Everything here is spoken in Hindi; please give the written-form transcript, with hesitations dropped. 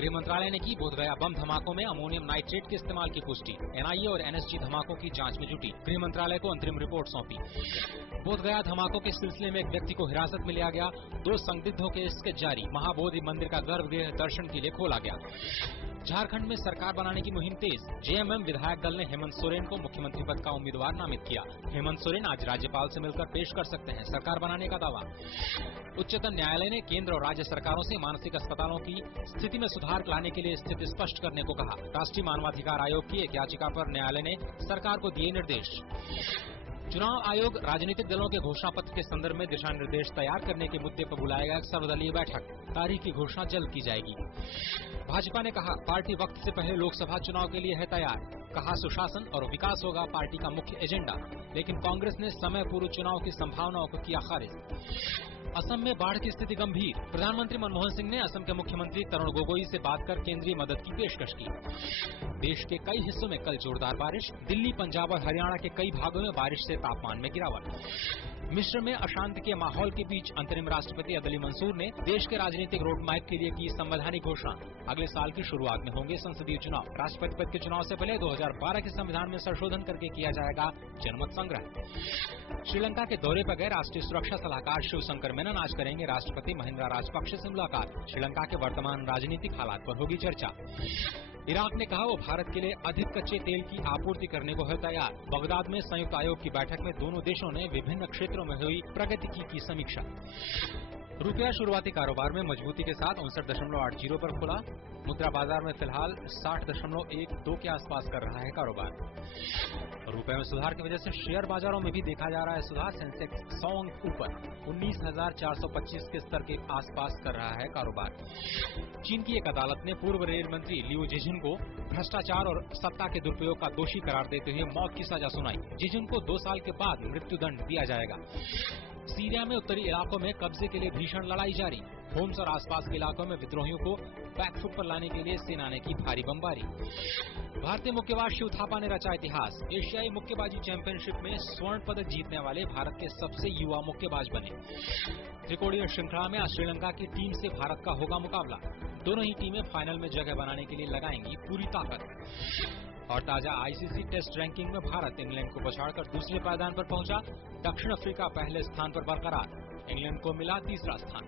गृह मंत्रालय ने की बोधगया बम धमाकों में अमोनियम नाइट्रेट के इस्तेमाल की पुष्टि। एनआईए और एनएसजी धमाकों की जांच में जुटी, गृह मंत्रालय को अंतरिम रिपोर्ट सौंपी। बोधगया धमाकों के सिलसिले में एक व्यक्ति को हिरासत में लिया गया, 2 संदिग्धों के स्केच जारी। महाबोधि मंदिर का गर्भगृह दर्शन के लिए खोला गया। झारखंड में सरकार बनाने की मुहिम तेज, जेएमएम विधायक दल ने हेमंत सोरेन को मुख्यमंत्री पद का उम्मीदवार नामित किया। हेमंत सोरेन आज राज्यपाल से मिलकर पेश कर सकते हैं सरकार बनाने का दावा। उच्चतम न्यायालय ने केंद्र और राज्य सरकारों से मानसिक अस्पतालों की स्थिति में सुधार लाने के लिए स्थिति स्पष्ट करने को कहा। राष्ट्रीय मानवाधिकार आयोग की एक याचिका पर न्यायालय ने सरकार को दिए निर्देश। चुनाव आयोग राजनीतिक दलों के घोषणा पत्र के संदर्भ में दिशा निर्देश तैयार करने के मुद्दे पर बुलाएगा एक सर्वदलीय बैठक, तारीख की घोषणा जल्द की जाएगी। भाजपा ने कहा पार्टी वक्त से पहले लोकसभा चुनाव के लिए है तैयार, कहा सुशासन और विकास होगा पार्टी का मुख्य एजेंडा, लेकिन कांग्रेस ने समय पूर्व चुनाव की संभावनाओं को किया खारिज। असम में बाढ़ की स्थिति गंभीर, प्रधानमंत्री मनमोहन सिंह ने असम के मुख्यमंत्री तरुण गोगोई से बात कर केंद्रीय मदद की पेशकश की। देश के कई हिस्सों में कल जोरदार बारिश, दिल्ली, पंजाब और हरियाणा के कई भागों में बारिश से तापमान में गिरावट। मिस्र में अशांति के माहौल के बीच अंतरिम राष्ट्रपति अदली मंसूर ने देश के राजनीतिक रोड मैप के लिए की संवैधानिक घोषणा। अगले साल की शुरुआत में होंगे संसदीय चुनाव। राष्ट्रपति पद के चुनाव से पहले 2012 के संविधान में संशोधन करके किया जाएगा जनमत संग्रह। श्रीलंका के दौरे पर गए राष्ट्रीय सुरक्षा सलाहकार शिवशंकर मेनन आज करेंगे राष्ट्रपति महिंद्रा राजपक्षे से मुलाकात। श्रीलंका के वर्तमान राजनीतिक हालात पर होगी चर्चा। इराक ने कहा वो भारत के लिए अधिक कच्चे तेल की आपूर्ति करने को है तैयार। बगदाद में संयुक्त आयोग की बैठक में दोनों देशों ने विभिन्न क्षेत्रों में हुई प्रगति की समीक्षा। रुपया शुरुआती कारोबार में मजबूती के साथ 59.80 पर खुला। मुद्रा बाजार में फिलहाल 60.12 के आसपास कर रहा है कारोबार। रुपये में सुधार की वजह से शेयर बाजारों में भी देखा जा रहा है सुधार। सेंसेक्स 100 अंक ऊपर 19,425 के स्तर के आसपास कर रहा है कारोबार। चीन की एक अदालत ने पूर्व रेल मंत्री लियो जिजिन को भ्रष्टाचार और सत्ता के दुरुपयोग का दोषी करार देते हुए मौत की सजा सुनाई। जिजिन को 2 साल के बाद मृत्युदंड दिया जाएगा। सीरिया में उत्तरी इलाकों में कब्जे के लिए भीषण लड़ाई जारी। होम्स और आसपास के इलाकों में विद्रोहियों को बैकफुट पर लाने के लिए सेना ने की भारी बमबारी। भारतीय मुक्केबाज शिव थापा ने रचा इतिहास। एशियाई मुक्केबाजी चैंपियनशिप में स्वर्ण पदक जीतने वाले भारत के सबसे युवा मुक्केबाज बने। त्रिकोणीय श्रृंखला में आज श्रीलंका की टीम से भारत का होगा मुकाबला। दोनों ही टीमें फाइनल में जगह बनाने के लिए लगाएंगी पूरी ताकत। और ताजा आईसीसी टेस्ट रैंकिंग में भारत इंग्लैंड को पछाड़कर दूसरे पायदान पर पहुंचा। दक्षिण अफ्रीका पहले स्थान पर बरकरार, इंग्लैंड को मिला तीसरा स्थान।